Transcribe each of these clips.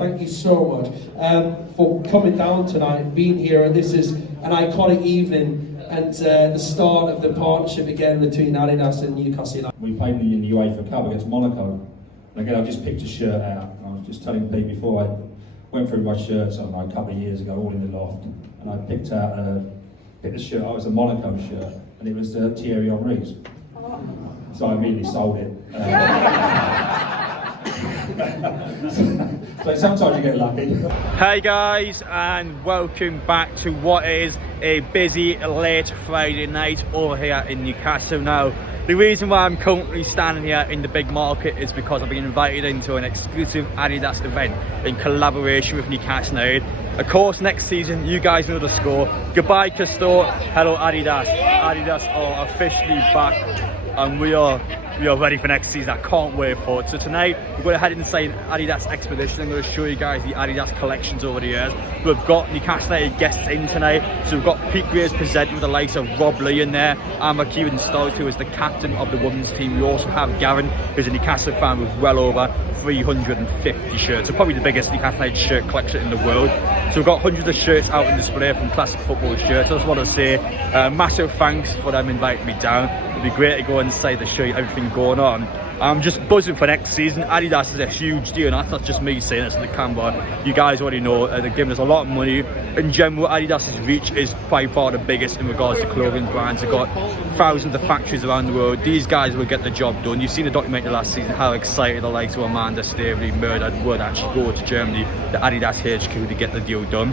thank you so much for coming down tonight, being here, and this is an iconic evening and the start of the partnership again between Adidas and Newcastle United. We played in the UEFA Cup against Monaco, and again I just picked a shirt out, and I was just telling Pete before I went through my shirts a couple of years ago, all in the loft, and I picked the shirt. It was a Monaco shirt, and it was Thierry Henry's. So I immediately sold it. So sometimes you get lucky. Hey guys, and welcome back to what is a busy late Friday night over here in Newcastle. Now, the reason why I'm currently standing here in the big market is because I've been invited into an exclusive Adidas event in collaboration with Newcastle United. Of course, next season, you guys know the score. Goodbye Castore, hello Adidas. Adidas are officially back, and we are ready for next season. I can't wait for it. So tonight we're going to head inside Adidas Expedition. I'm going to show you guys the Adidas collections over the years. We've got Newcastle United guests in tonight. So we've got Pete Graves presenting with the likes of Rob Lee in there. I'm Kieran Stout, who is the captain of the women's team. We also have Gavin, who's a Newcastle fan with well over 350 shirts. So probably the biggest Newcastle United shirt collection in the world. So we've got hundreds of shirts out in display, from classic football shirts. I just want to say massive thanks for them inviting me down. It'd be great to go inside to show you everything going on. I'm just buzzing for next season. Adidas is a huge deal, and that's not just me saying this in the camera. You guys already know they're giving us a lot of money. In general, Adidas's reach is by far the biggest in regards to clothing brands. They've got thousands of factories around the world. These guys will get the job done. You've seen the documentary last season, how excited the likes of Amanda Staveley, Murdoch would actually go to Germany, the Adidas HQ, to get the deal done.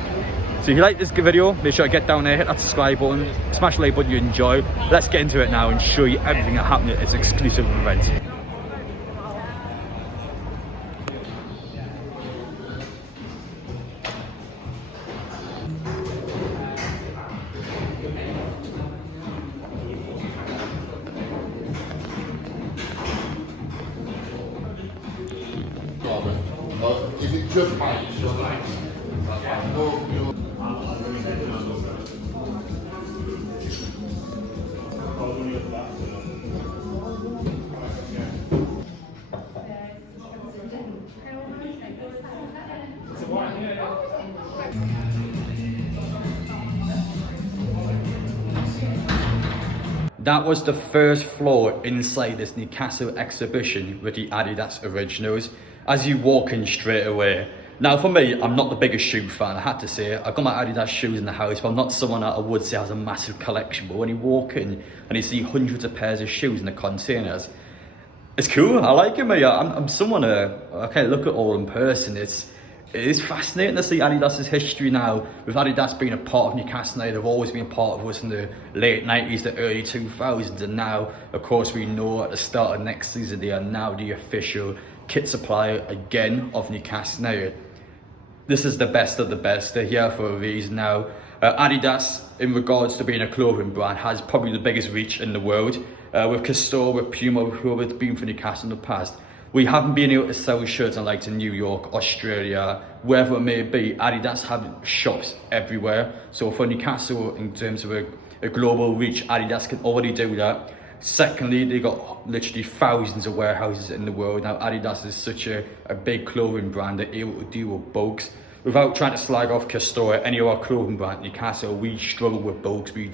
So if you like this video, make sure to get down there, hit that subscribe button, smash the like button you enjoy. Let's get into it now and show you everything that happened at this exclusive event. Is it just mine? It's just mine. No. That was the first floor inside this Newcastle exhibition with the Adidas Originals. As you walk in straight away. Now for me, I'm not the biggest shoe fan, I had to say. I've got my Adidas shoes in the house, but I'm not someone that I would say has a massive collection. But when you walk in and you see hundreds of pairs of shoes in the containers, it's cool, I like it, mate. I'm someone I kind of look at all in person. It is fascinating to see Adidas's history now. With Adidas being a part of Newcastle United, they've always been a part of us in the late 90s, the early 2000s, and now, of course, we know at the start of next season they are now the official kit supplier again of Newcastle United. This is the best of the best. They're here for a reason now. Adidas, in regards to being a clothing brand, has probably the biggest reach in the world. With Castore, with Puma, with whoever it's been for Newcastle in the past, we haven't been able to sell shirts in like to New York, Australia, wherever it may be. Adidas have shops everywhere. So for Newcastle, in terms of a global reach, Adidas can already do that. Secondly, they got literally thousands of warehouses in the world. Now Adidas is such a big clothing brand, they're able to deal with bulks. Without trying to slag off Castore, any of our clothing brand, Newcastle, we struggle with bulks. We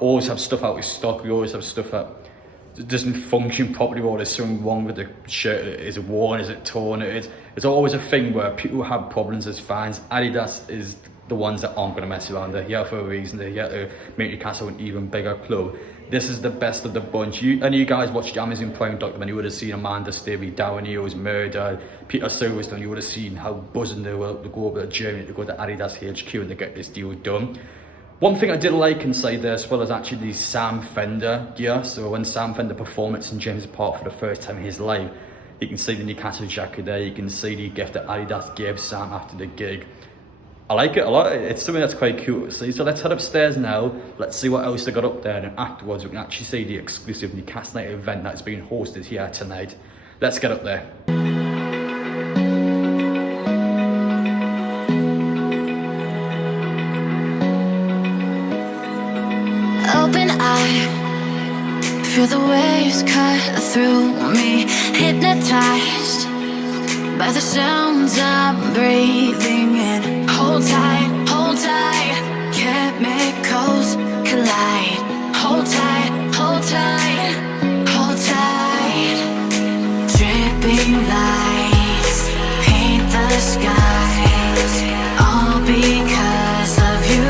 always have stuff out of stock, we always have stuff that doesn't function properly, or there's something wrong with the shirt. Is it worn, is it torn? It's always a thing where people have problems as fans. Adidas is the ones that aren't going to mess around. They're here for a reason. They're here to make Newcastle an even bigger club. This is the best of the bunch. And you guys watched the Amazon Prime documentary, you would have seen Amanda Staveley, Darren Eales, Murdoch, Peter Silverstone. You would have seen how buzzing they were to go over to Germany, to go to Adidas HQ and to get this deal done. One thing I did like inside there as well is actually the Sam Fender gear. So when Sam Fender performed at St James Park for the first time in his life, you can see the Newcastle jacket there, you can see the gift that Adidas gave Sam after the gig. I like it a lot. It's something that's quite cool to see. So let's head upstairs now. Let's see what else they got up there, and afterwards we can actually see the exclusive Newcastle United event that's being hosted here tonight. Let's get up there. Open eye, feel the waves cut through me, hypnotized by the sounds I'm breathing in. Hold tight, chemicals collide. Hold tight, hold tight, hold tight. Dripping lights paint the skies, all because of you.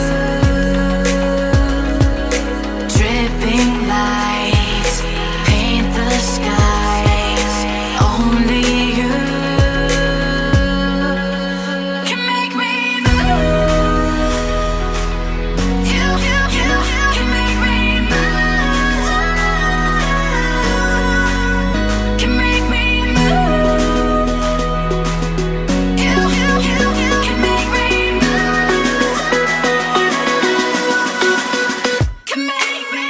Dripping lights paint the skies, only you can make me move. You can make me move. Can make me move. You can make me move. Can make me.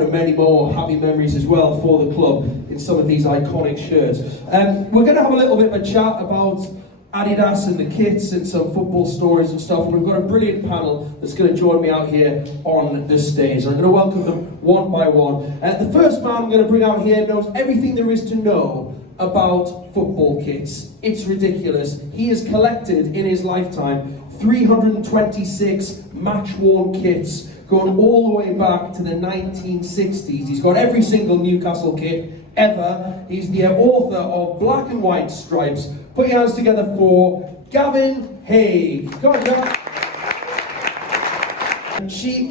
And many more happy memories as well for the club in some of these iconic shirts. We're going to have a little bit of a chat about Adidas and the kits and some football stories and stuff. And we've got a brilliant panel that's going to join me out here on the stage. I'm going to welcome them one by one. The first man I'm going to bring out here knows everything there is to know about football kits. It's ridiculous. He has collected in his lifetime 326 match-worn kits, going all the way back to the 1960s. He's got every single Newcastle kit ever. He's the author of Black and White Stripes. Put your hands together for Gavin Haig. Come on, Gavin. She's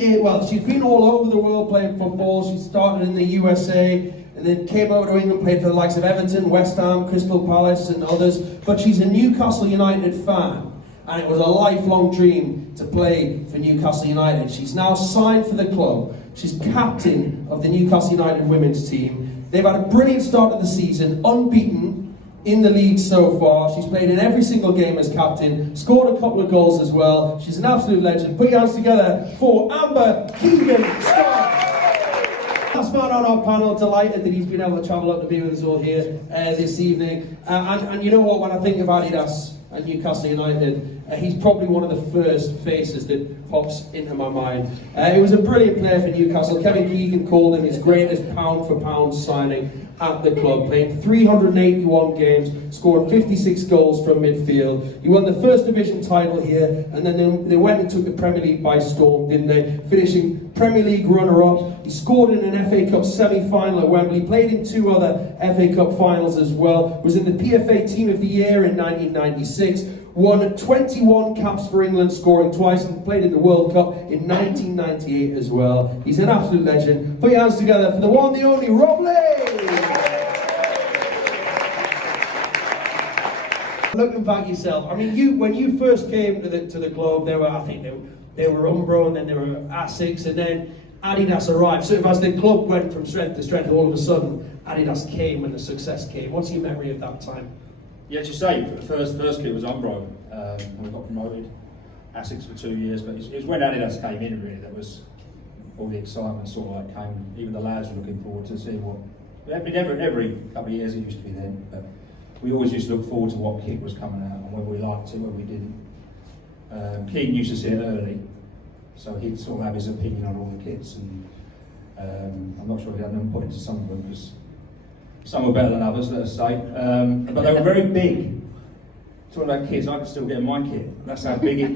been all over the world playing football. She started in the USA and then came over to England, played for the likes of Everton, West Ham, Crystal Palace and others. But she's a Newcastle United fan, and it was a lifelong dream to play for Newcastle United. She's now signed for the club. She's captain of the Newcastle United women's team. They've had a brilliant start to the season, unbeaten in the league so far. She's played in every single game as captain, scored a couple of goals as well. She's an absolute legend. Put your hands together for Amber Keegan-Scott. Last man on our panel, delighted that he's been able to travel up to be with us all here this evening. And you know what, when I think of Adidas and Newcastle United, he's probably one of the first faces that pops into my mind. He was a brilliant player for Newcastle. Kevin Keegan called him his greatest pound-for-pound signing at the club, playing 381 games, scoring 56 goals from midfield. He won the First Division title here, and then they went and took the Premier League by storm, didn't they? Finishing Premier League runner-up. He scored in an FA Cup semi-final at Wembley, played in 2 other FA Cup finals as well, was in the PFA Team of the Year in 1996, won 21 caps for England, scoring twice, and played in the World Cup in 1998 as well. He's an absolute legend. Put your hands together for the one, the only, Rob Lee! Looking back yourself, I mean, when you first came to the club, they were Umbro, and then they were Asics, and then Adidas arrived. Sort of as the club went from strength to strength, all of a sudden Adidas came and the success came. What's your memory of that time? Yeah, as you say, the first kit was Umbro. We got promoted, Asics for 2 years, but it was when Adidas came in really that was all the excitement sort of like came. Even the lads were looking forward to see what. Every couple of years it used to be then, but we always used to look forward to what kit was coming out and whether we liked it, whether we didn't. Keegan used to see it early, so he'd sort of have his opinion on all the kits, and I'm not sure he had an input into some of them because some were better than others, let us say. But they were very big. Talking about kits, I could still get in my kit. That's how big it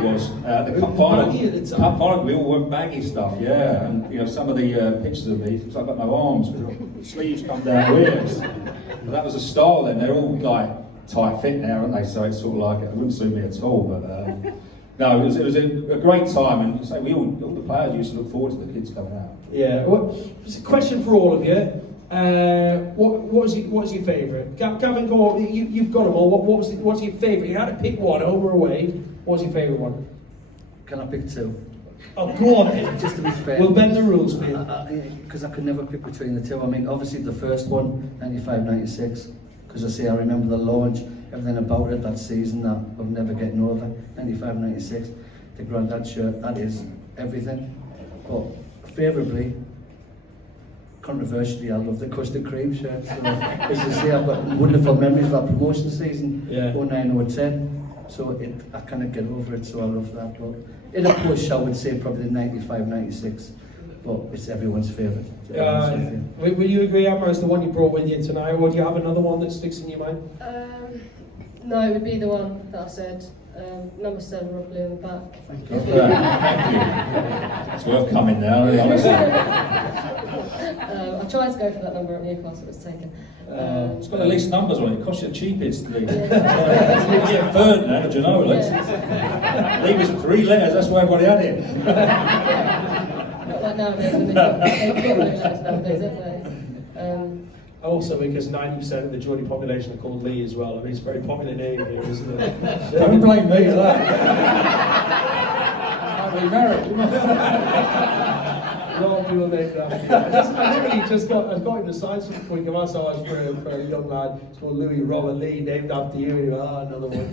was. The cup final, we all went baggy stuff, yeah. And you know, some of the pictures of me, I've got no arms, the sleeves come down here. But that was a style then. They're all like tight fit now, aren't they? So it's sort of like it wouldn't suit me at all. But no, it was a great time, and so all the players used to look forward to the kids coming out. Yeah. Well, it's a question for all of you. What was your favourite? Gavin, go on, you've got them all. What's your favourite? You had to pick one, home or away. What was your favourite one? Can I pick 2? Oh, go on then. Just to be fair. We'll bend the rules for you. Because I could never pick between the 2. I mean, obviously the first one, 95-96, because I remember the launch, everything about it that season that I'm never getting over. 95-96, the Grandad shirt, that is everything. But favourably, controversially, I love the custard cream shirt. As you see, I've got wonderful memories of that promotion season, 09-10. So I kind of get over it, so I love that. But in a push, I would say probably the 95, 96, but it's everyone's favourite. Will you agree, Emma, it's the one you brought with you tonight, or do you have another one that sticks in your mind? No, it would be the one that I said. Number 7, Rob Blue in the back. Thank you. It's worth coming now, really, honestly. I tried to go for that number at Newcastle, it was taken. It's got the least numbers on it. It costs you the cheapest. League. Yeah. You're getting third now, do you know? Yeah. League was 3 letters, that's why everybody had it. Not like nowadays, when they've got no letters nowadays, don't they? Also, because 90% of the Geordie population are called Lee as well. I mean, it's a very popular name here, isn't it? Don't blame me for that. I'll be married. A lot of people named after you. I literally just got him to sign something before he came out, so I was for a young lad. It's called Louis Robert Lee, named after you. And he went, another one.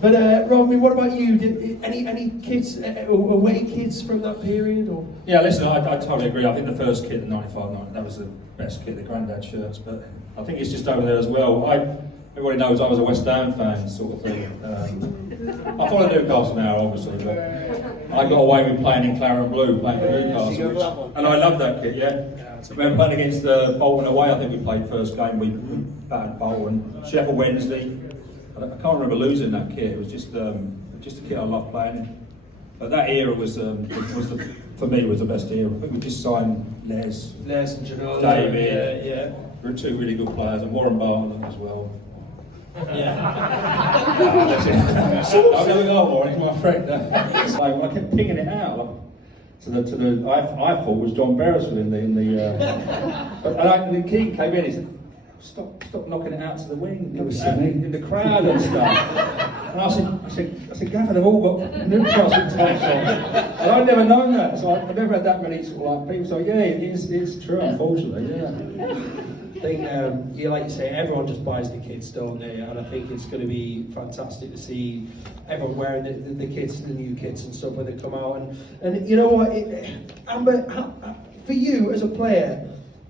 But Rob, I mean, what about you? Any kids, away kids from that period? Or? Yeah, listen, I totally agree. I think the first kit, the 95, that was the best kit, the Grandad shirts. But I think it's just over there as well. Everybody knows I was a West Ham fan, sort of thing. I follow Newcastle now, obviously, but I got away with playing in Claret and Blue, playing for Newcastle, and I love that kit. Yeah, so when playing against Bolton away, I think we played first game. We battered Bolton. Sheffield Wednesday. I can't remember losing that kit. It was just a kit I loved playing in. But that era for me was the best era. I think we just signed Les and Janot, David. yeah. We were 2 really good players, and Warren Barton as well. Yeah. I'll never go more, he's my friend. I kept pinging it out to the I thought was John Beresford in the but the key came in, he said, stop knocking it out to the wing, in the crowd and stuff. And I said, Gavin, they've all got Newcastle tops on. And I'd never known that, so I've never had that many sort of like people. So yeah, it's true, unfortunately, yeah. I think, like you say, everyone just buys the kits, don't they? And I think it's going to be fantastic to see everyone wearing the kits, the new kits and stuff when they come out. And you know what, Amber, for you as a player,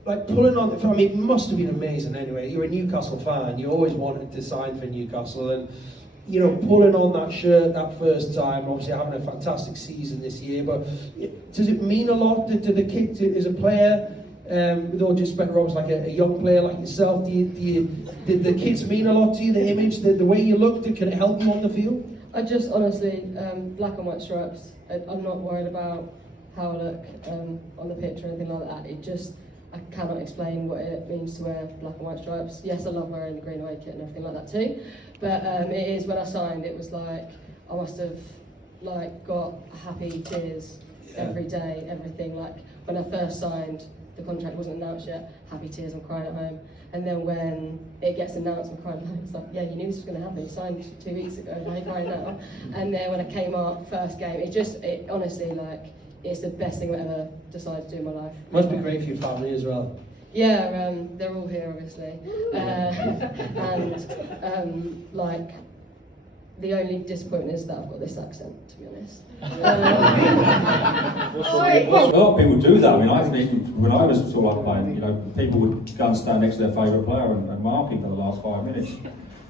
like pulling on, I mean, it must have been amazing anyway. You're a Newcastle fan, you always wanted to sign for Newcastle, and you know, pulling on that shirt that first time, obviously having a fantastic season this year, but does it mean a lot to the kit as a player? With all due respect, Rob's like a young player like yourself. Did the kits mean a lot to you? The image, the way you looked, can it help you on the field? I just honestly, black and white stripes. I'm not worried about how I look on the pitch or anything like that. I cannot explain what it means to wear black and white stripes. Yes, I love wearing the green and white kit and everything like that too. But it is, when I signed, it was like I must have like got happy tears every day, everything. Like when I first signed, the contract wasn't announced yet, happy tears, I'm crying at home. And then when it gets announced, I'm crying at home. It's like, yeah, you knew this was going to happen. You signed 2 weeks ago, why are you crying now? And then when I came up, first game, it honestly, like, it's the best thing I've ever decided to do in my life. Must be great for your family as well. Yeah, they're all here, obviously. Like, the only disappointment is that I've got this accent, to be honest. A lot of people do that. I mean, I think when I was sort of playing, you know, people would go and stand next to their favourite player and mark him for the last 5 minutes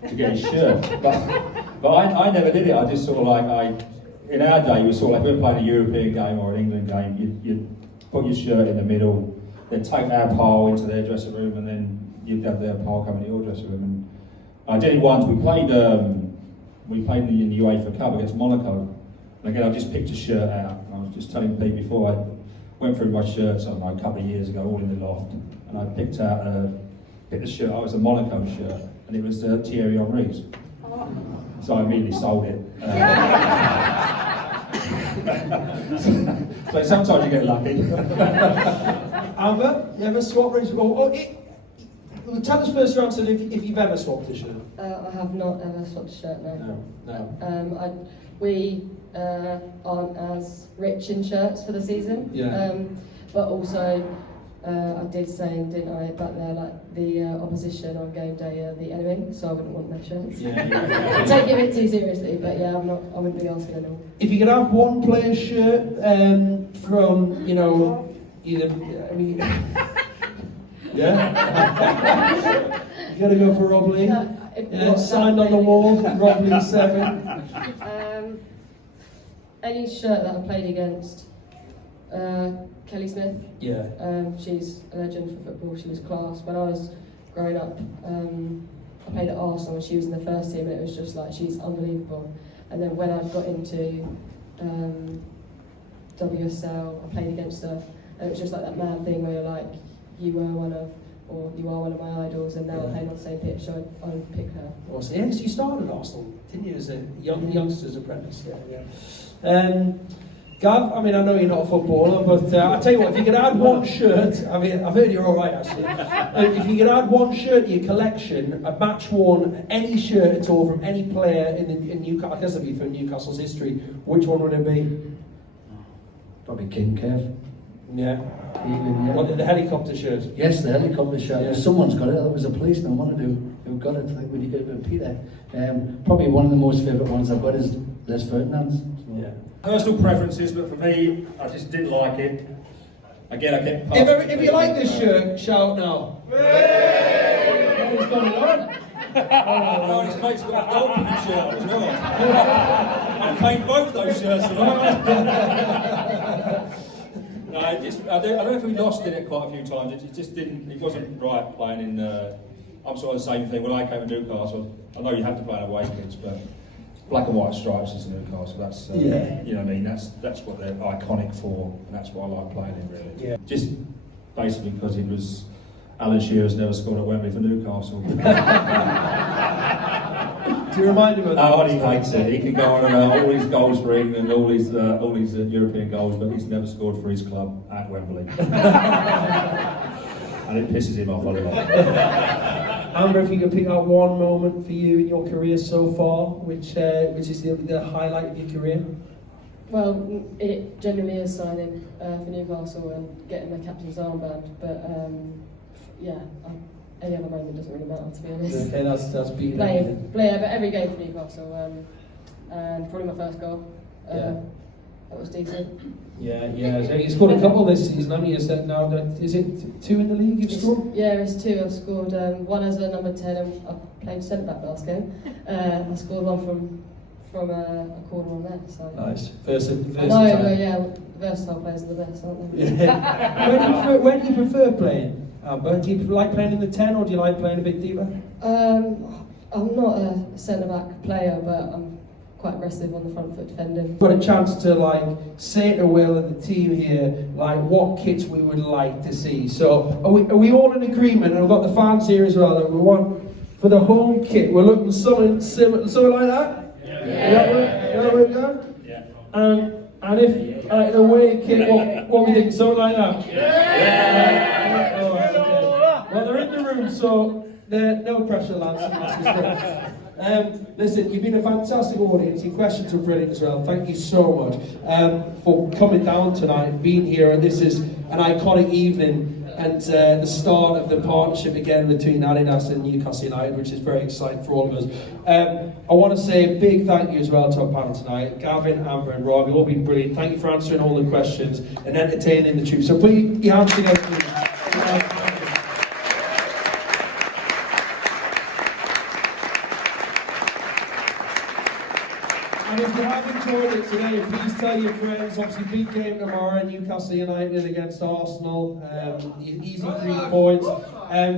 to get his shirt. But I never did it. I just sort of like, in our day, we sort of like, if we were playing a European game or an England game, you'd put your shirt in the middle, then take our pile into their dressing room, and then you'd have their pile come into your dressing room. And I did it once. We played in the UEFA Cup against Monaco. And again, I just picked a shirt out. I was just telling Pete before, I went through my shirts a couple of years ago, all in the loft, and I picked the shirt. It was a Monaco shirt, and it was Thierry Henry's. So I immediately sold it. So sometimes you get lucky. Amber, you ever swap rings? Tell us first, answer if you've ever swapped a shirt. I have not ever swapped a shirt, No. We aren't as rich in shirts for the season. Yeah. But also, I did say, didn't I, back there, like the opposition on game day are the enemy, so I wouldn't want their shirts. Yeah. I take it too seriously, but yeah, I wouldn't be asking anyone. If you could have one player's shirt from, you know, either, I mean, yeah? You gotta go for Rob Lee? It If Signed on the wall, Rob 7. Any shirt that I played against, Kelly Smith. Yeah. She's a legend for football. She was class. When I was growing up, I played at Arsenal and she was in the first team, and it was just like, she's unbelievable. And then when I got into WSL, I played against her, and it was just like that mad thing where you're like, you are one of my idols, and now we're playing on the same pitch, so I would pick her. Awesome. Yeah, so you started at Arsenal, didn't you, as a youngster's apprentice? Yeah. Gav, I mean, I know you're not a footballer, but I'll tell you what, if you could add one shirt, I mean, I've heard you're all right, actually. If you could add one shirt to your collection, a match-worn, any shirt at all from any player in Newcastle, I guess it'd be from Newcastle's history, which one would it be? Probably King Kev. Yeah. Even, yeah. What, the helicopter shirt? Yes, the helicopter shirt. Yeah. Someone's got it. That was a policeman, one of them who got it. I think when you get it, Peter. Probably one of the most favourite ones I've got is Les Ferdinand's. So. Yeah. Personal preferences, but for me, I just didn't like it. Again, I kept. If you like this shirt, shout now. What's going on? Oh, his mate's got a Dolphin shirt as well. I paint both those shirts tonight. No, I don't know if we lost in it quite a few times. It just didn't. It wasn't right playing in. I'm sort of the same thing when I came to Newcastle. I know you have to play in away kits, but black and white stripes is Newcastle. That's you know what I mean. That's what they're iconic for, and that's what I like playing in really. Yeah. Just basically because it was Alan Shearer's never scored at Wembley for Newcastle. Do you remind him of that? Oh, he hates it. He can go on about all his goals for England, all his European goals, but he's never scored for his club at Wembley. And it pisses him off a lot. Amber, if you could pick out one moment for you in your career so far, which is the highlight of your career? Well, it genuinely is signing for Newcastle and getting the captain's armband, but any other moment doesn't really matter, to be honest. Okay, that's beating Playing, but every game for Newcastle, and probably my first goal. That was decent. Yeah. So you scored a couple this season, haven't you? Is it 2 in the league you've scored? Yeah, it's 2. I've scored one as a number 10, and I played centre back last game. I scored one from a corner on there. So. Nice. Versatile. Yeah, versatile players are the best, aren't they? Yeah. Where do you prefer playing, Amber? Do you like playing in the 10, or do you like playing a bit deeper? I'm not a centre back player, but I'm quite aggressive on the front foot defending. Got a chance to say to Will and the team here what kits we would like to see. So are we all in agreement? And I've got the fans here as well. That we want for the home kit. We're looking something similar, something like that. Yeah. Where we go? Yeah. And if the away kit, what we think? Something like that. Yeah. Okay. Well, they're in the room, so no pressure, lads. Listen, you've been a fantastic audience. Your questions are brilliant as well. Thank you so much for coming down tonight, being here. And this is an iconic evening and the start of the partnership again between Adidas and Newcastle United, which is very exciting for all of us. I want to say a big thank you as well to our panel tonight. Gavin, Amber and Rob, you've all been brilliant. Thank you for answering all the questions and entertaining the troops. So put your hands together, please. And if you have enjoyed it today, please tell your friends. Obviously, big game tomorrow, Newcastle United against Arsenal. Easy 3 points.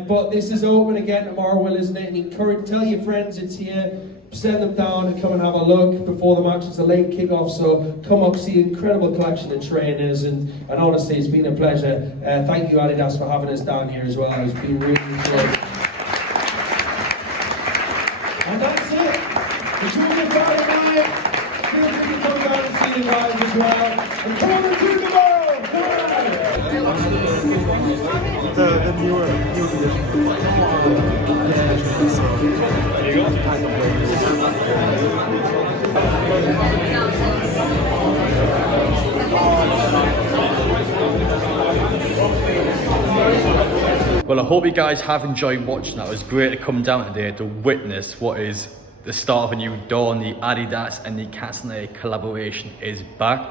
But this is open again tomorrow, Will, isn't it? And tell your friends it's here. Send them down and come and have a look before the match. It's a late kick-off, so come up, see an incredible collection of trainers. And honestly, it's been a pleasure. Thank you, Adidas, for having us down here as well. It's been really enjoyable. And that's it. It's all Friday night. Feel free to come down and see the guys as well. And come on to the world! The newer new edition. There you Well, I hope you guys have enjoyed watching that. It was great to come down today to witness what is the start of a new dawn. The Adidas and the Newcastle collaboration is back.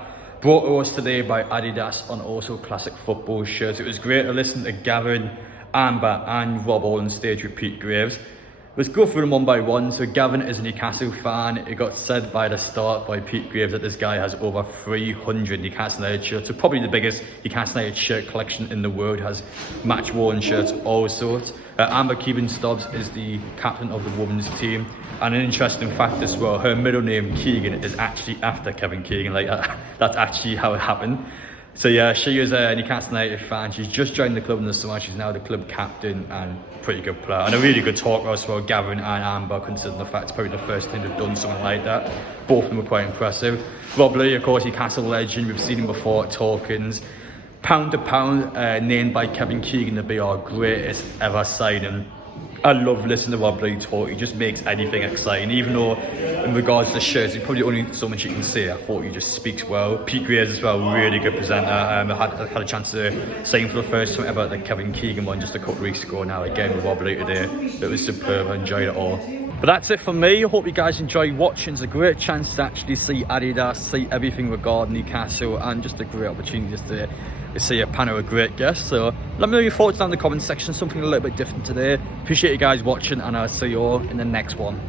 Brought to us today by Adidas on also classic football shirts. It was great to listen to Gavin, Amber and Rob all on stage with Pete Graves. Let's go through them one by one. So Gavin is a Newcastle fan. It got said by the start by Pete Graves that this guy has over 300 Newcastle United shirts. So probably the biggest Newcastle United shirt collection in the world. Has match worn shirts, all sorts. Amber Keegan-Stubbs is the captain of the women's team. And an interesting fact as well, her middle name Keegan is actually after Kevin Keegan. Like that's actually how it happened. So yeah, she is a Newcastle United fan. She's just joined the club in the summer. She's now the club captain and pretty good player. And a really good talker as well, Gavin and Amber, considering the fact it's probably the first time they've done something like that. Both of them were quite impressive. Rob Lee, of course, Newcastle legend. We've seen him before at Talkins. Pound to pound, named by Kevin Keegan to be our greatest ever signing. I love listening to Rob Lee talk. He just makes anything exciting. Even though, in regards to shirts, there's probably only so much you can say. I thought he just speaks well. Pete Graves as well, really good presenter. I had a chance to sign for the first time ever at the Kevin Keegan one just a couple of weeks ago now. Again with Rob Lee today. It was superb. I enjoyed it all. But that's it for me. I hope you guys enjoy watching. It's a great chance to actually see Adidas, see everything regarding Newcastle, and just a great opportunity just to see a panel of great guests. So let me know your thoughts down in the comment section. Something a little bit different today. Appreciate you guys watching, and I'll see you all in the next one.